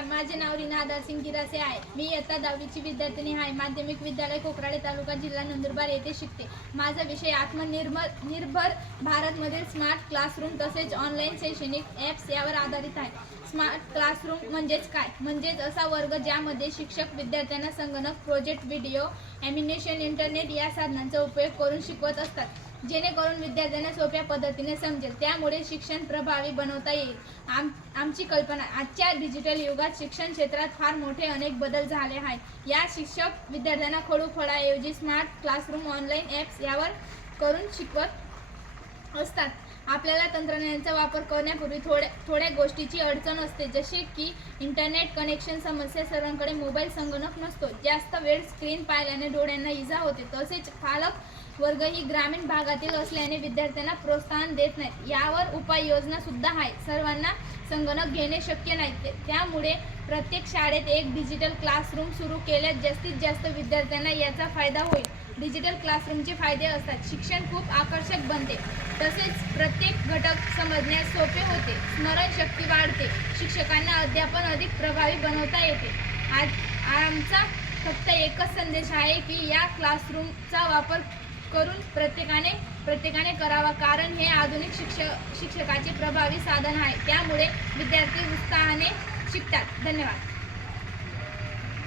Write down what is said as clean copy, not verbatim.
नमस्कार, माझे नाव रीना आधारसिंग गिरासे आहे। मी इयत्ता 10वीची विद्यार्थिनी आहे। माध्यमिक विद्यालय कोकराळे तालुका जिल्हा नंदुरबार येथे शिकते। माझा विषय आत्मनिर्भर भारतमधील स्मार्ट क्लासरूम तसेच ऑनलाईन शैक्षणिक ॲप्स यावर आधारित आहे। स्मार्ट क्लासरूम म्हणजेच काय? म्हणजेच असा वर्ग ज्यामध्ये शिक्षक विद्यार्थ्यांना संगणक, प्रोजेक्ट, व्हिडिओ, ॲनिमेशन, इंटरनेट या साधनांचा उपयोग करून शिकवत असतात, जेणेकरून विद्यार्थ्यांना सोप्या पद्धतीने समजेल, त्यामुळे शिक्षण प्रभावी बनवता येईल। आमची कल्पना, आजच्या डिजिटल युगात शिक्षण क्षेत्रात फार मोठे अनेक बदल झाले आहेत। या शिक्षक विद्यार्थ्यांना खडूफळाऐवजी स्मार्ट क्लासरूम, ऑनलाईन ॲप्स यावर करून शिकवत असतात। आपल्याला तंत्रज्ञानाचा वापर करण्यापूर्वी थोड्या गोष्टीची अडचण असते, जसे की इंटरनेट कनेक्शन समस्या, सर्वांकडे मोबाईल, संगणक नसतो, जास्त वेळ स्क्रीन पाहिल्याने डोळ्यांना इजा होते, तसेच पालक वर्ग ही ग्रामीण भागातील असल्याने विद्यार्थ्यांना प्रोत्साहन देत नाहीत। यावर उपाययोजना सुद्धा आहे। सर्वांना संगणक घेणे शक्य नाही, त्यामुळे प्रत्येक शाळेत एक डिजिटल क्लासरूम सुरू केल्यास जास्तीत जास्त विद्यार्थ्यांना याचा फायदा होईल। डिजिटल क्लासरूमचे फायदे असतात: शिक्षण खूप आकर्षक बनते, तसेच प्रत्येक घटक समजण्यास सोपे होते, स्मरणशक्ती वाढते, शिक्षकांना अध्यापन अधिक प्रभावी बनवता येते। आमचा फक्त एकच संदेश आहे की या क्लासरूमचा वापर करून प्रत्येकाने करावा, कारण हे आधुनिक शिक्षकाचे प्रभावी साधन आहे, त्यामुळे विद्यार्थी उत्साहाने शिकतात। धन्यवाद।